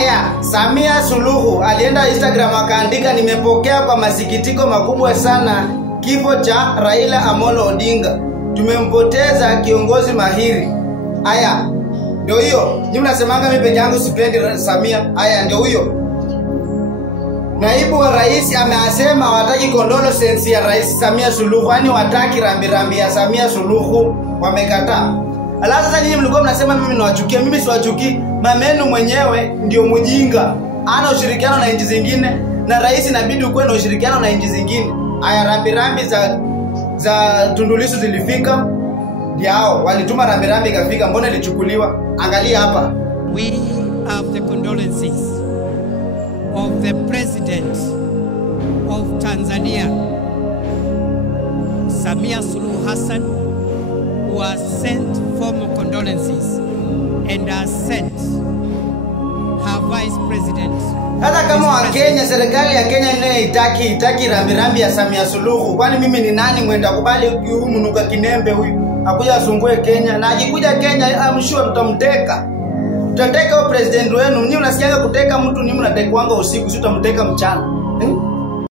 Aya, Samia Suluhu alienda Instagram akaandika, nimepokea kwa masikitiko makubwa sana kifo cha Raila Amolo Odinga. Tumempoteza kiongozi mahiri. Aya, ndio hiyo. Nyinyi mnasemanga mimi peke yangu sipendi Samia. Aya, ndio huyo. Naibu wa rais ameasema hawataki condolence ya Rais Samia Suluhu, yani wataki rambirambi ya Samia Suluhu, wamekataa. Alafu sasa nyinyi mlikuwa mnasema mimi nawachukia. Mimi siwachuki. Mamenu mwenyewe ndio mjinga. Ana ushirikiano na nchi zingine, na rais inabidi ukuwe na ushirikiano na nchi zingine. Aya, rambirambi za Tundu Lissu zilifika, yao walituma rambirambi ikafika, mbona ilichukuliwa? Angalia hapa. We have the condolences of the President of Tanzania, Samia Suluhu Hassan, who has sent formal condolences and has sent her Vice President. Hata kama wa Kenya, serikali ya Kenya ile itaki rambirambi ya Samia Suluhu, kwani mimi ni nani mwenda kubali huyu mnuka kinembe huyu akuja asungue Kenya? Na akikuja Kenya I'm sure tutamteka. Tutateka president wenu. Nyinyi mnasikianga kuteka mtu, nyinyi mnatekwanga usiku, si tutamteka mchana.